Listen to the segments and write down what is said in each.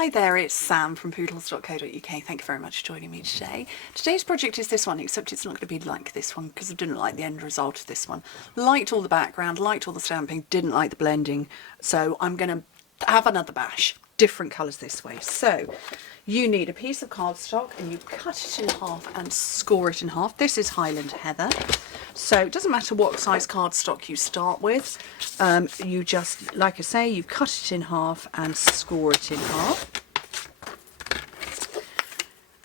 Hi there, it's Sam from Pootles.co.uk. Thank you very much for joining me today. Today's project is this one, except it's not going to be like this one because I didn't like the end result of this one. Liked all the background, liked all the stamping, didn't like the blending, so I'm going to have another bash. Different colours this way. So you need a piece of cardstock and you cut it in half and score it in half. This is Highland Heather. So it doesn't matter what size cardstock you start with. You just, like I say, you cut it in half and score it in half.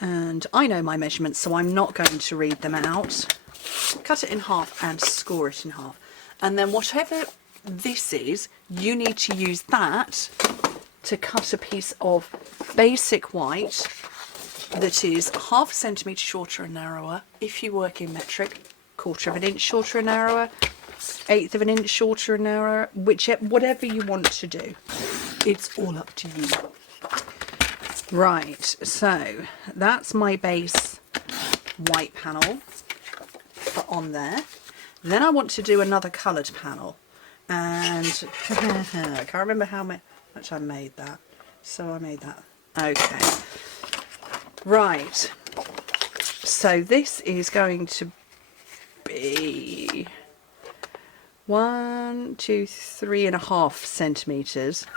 And I know my measurements, so I'm not going to read them out. Cut it in half and score it in half. And then whatever this is, you need to use that to cut a piece of basic white that is ½ a centimetre shorter and narrower. If you work in metric, 1/4 of an inch shorter and narrower, 1/8 of an inch shorter and narrower, whatever you want to do. It's all up to you. Right, so that's my base white panel for on there. Then I want to do another coloured panel, and I can't remember how much I made that. So I made that. Okay. Right. So this is going to be 1, 2, 3.5 centimetres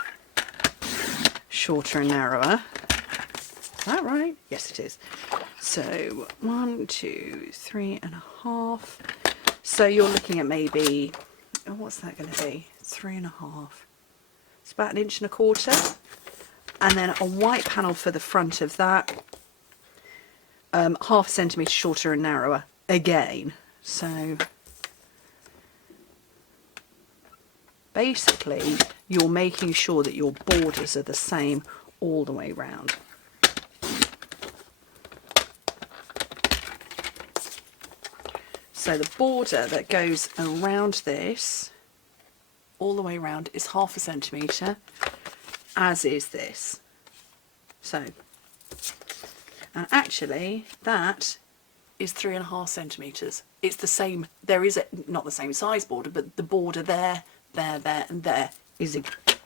shorter and narrower. Is that right? Yes, it is. So 1, 2, 3.5. So you're looking at maybe, oh, what's that going to be? 3.5. It's about 1.25 inches. And then a white panel for the front of that, ½ a centimetre shorter and narrower again. So basically you're making sure that your borders are the same all the way round. So the border that goes around this all the way around is ½ a centimetre, as is this. So, and actually that is 3.5 centimetres. It's the same, there is not the same size border, but the border there, and there is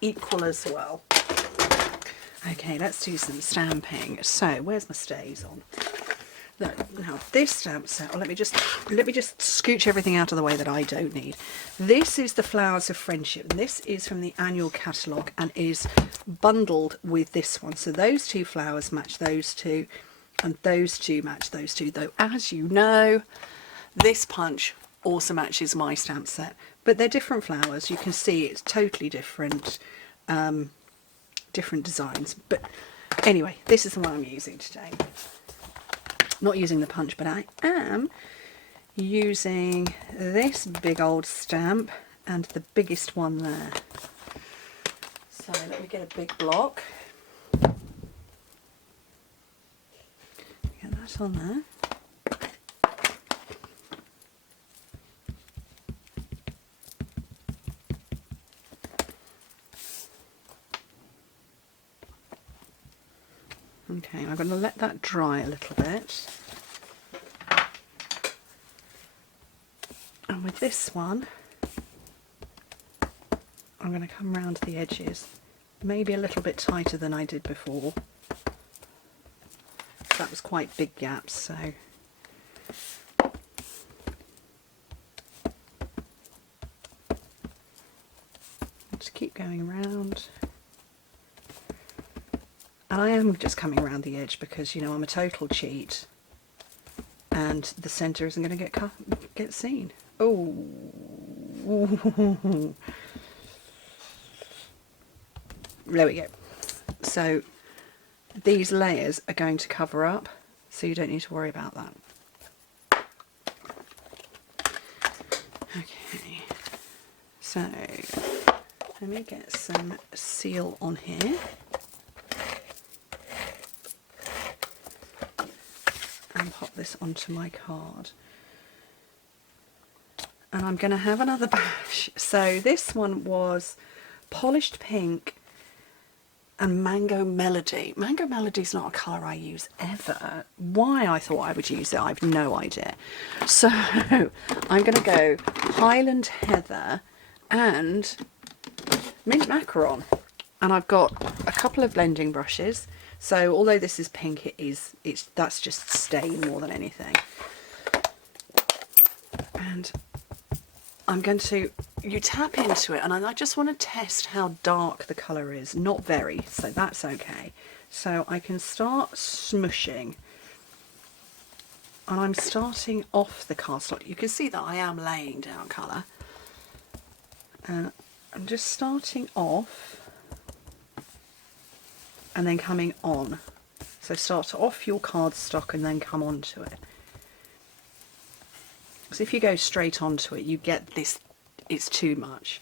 equal as well. Okay, let's do some stamping. So, where's my stays on? Now this stamp set, let me just scooch everything out of the way that I don't need. This is the Flowers of Friendship, and this is from the annual catalogue and is bundled with this one. So those two flowers match those two, and those two match those two. Though, as you know, this punch also matches my stamp set, but they're different flowers. You can see it's totally different, different designs. But anyway, this is the one I'm using today. Not using the punch, but I am using this big old stamp and the biggest one there. So let me get a big block. Get that on there. Okay, I'm going to let that dry a little bit. And with this one, I'm going to come round the edges, maybe a little bit tighter than I did before. That was quite big gaps, so. Just keep going around. And I am just coming around the edge because, you know, I'm a total cheat and the centre isn't going to get seen. Oh, there we go. So these layers are going to cover up, so you don't need to worry about that. Okay, so let me get some seal on here. And pop this onto my card. And I'm going to have another bash. So this one was Polished Pink and Mango Melody. Mango Melody is not a colour I use ever. Why I thought I would use it, I have no idea. So I'm going to go Highland Heather and Mint Macaron. And I've got a couple of blending brushes. So although this is pink, that's just stain more than anything. And I'm going to, you tap into it, and I just want to test how dark the colour is. Not very, so that's okay. So I can start smushing. And I'm starting off the cardstock. You can see that I am laying down colour. I'm just starting off and then coming on. So start off your cardstock and then come onto it. Because if you go straight onto it, you get this, it's too much.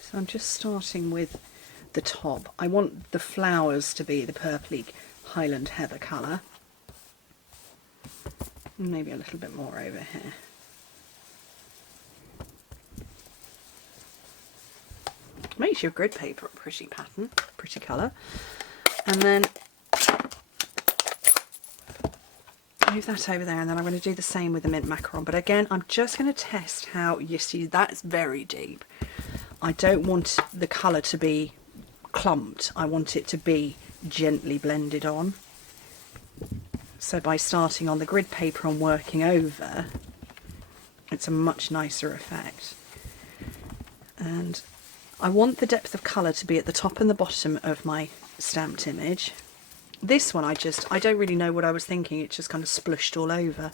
So I'm just starting with the top. I want the flowers to be the purpley Highland Heather colour. Maybe a little bit more over here. Makes your grid paper a pretty pattern, pretty colour. And then move that over there, and then I'm going to do the same with the mint macaron. But again, I'm just going to test how, you see, that's very deep. I don't want the colour to be clumped. I want it to be gently blended on. So by starting on the grid paper and working over, it's a much nicer effect. And I want the depth of colour to be at the top and the bottom of my stamped image. This one I don't really know what I was thinking, it just kind of splushed all over.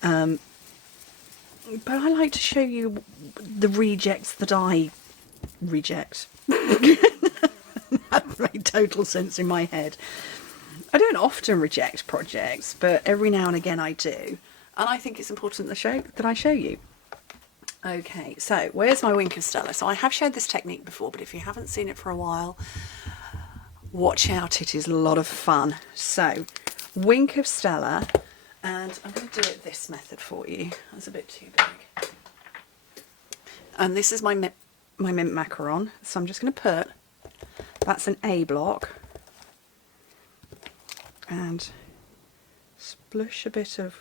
But I like to show you the rejects that I reject. That made total sense in my head. I don't often reject projects, but every now and again I do. And I think it's important that I show you. Okay, so where's my Wink of Stella? So I have showed this technique before, but if you haven't seen it for a while, watch out, it is a lot of fun. So, Wink of Stella, and I'm going to do it this method for you. That's a bit too big. And this is my mint macaron, so I'm just going to put, that's an A block, and splush a bit of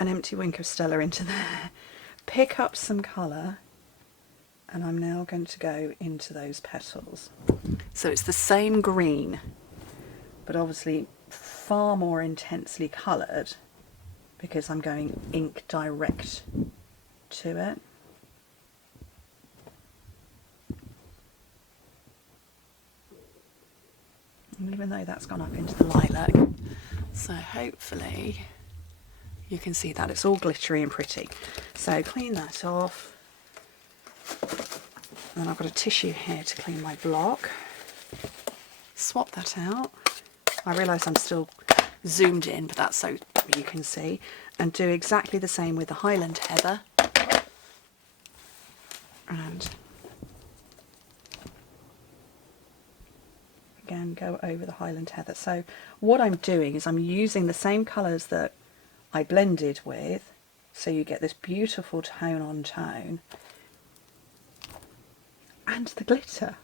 an empty Wink of Stella into there, pick up some colour, and I'm now going to go into those petals. So it's the same green, but obviously far more intensely coloured because I'm going ink direct to it. And even though that's gone up into the lilac, so hopefully you can see that it's all glittery and pretty. So clean that off. And then I've got a tissue here to clean my block. Swap that out. I realise I'm still zoomed in, but that's so you can see. And do exactly the same with the Highland Heather. And again, go over the Highland Heather. So what I'm doing is I'm using the same colours that I blended with, so you get this beautiful tone on tone, and the glitter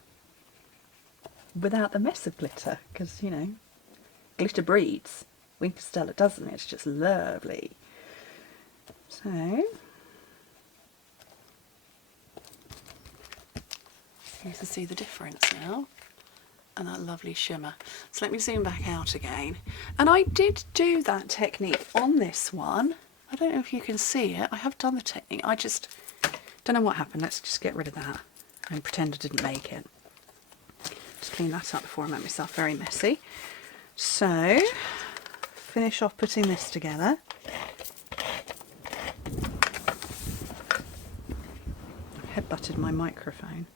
without the mess of glitter, because you know, glitter breeds. Wink of Stella doesn't, it's just lovely. So you can see the difference now. And that lovely shimmer. So let me zoom back out again. And I did do that technique on this one. I don't know if you can see it. I have done the technique. I just don't know what happened. Let's just get rid of that and pretend I didn't make it. Just clean that up before I make myself very messy. So finish off putting this together. I've headbutted my microphone.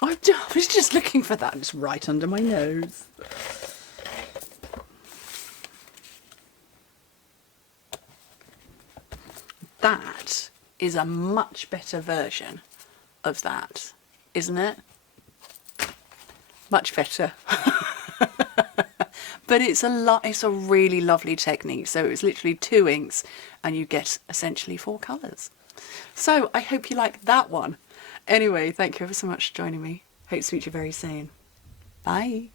I was just looking for that, and it's right under my nose. That is a much better version of that, isn't it? Much better. But it's a really lovely technique. So it's literally 2 inks and you get essentially 4 colours. So I hope you like that one. Anyway, thank you ever so much for joining me. Hope to speak to you very soon. Bye.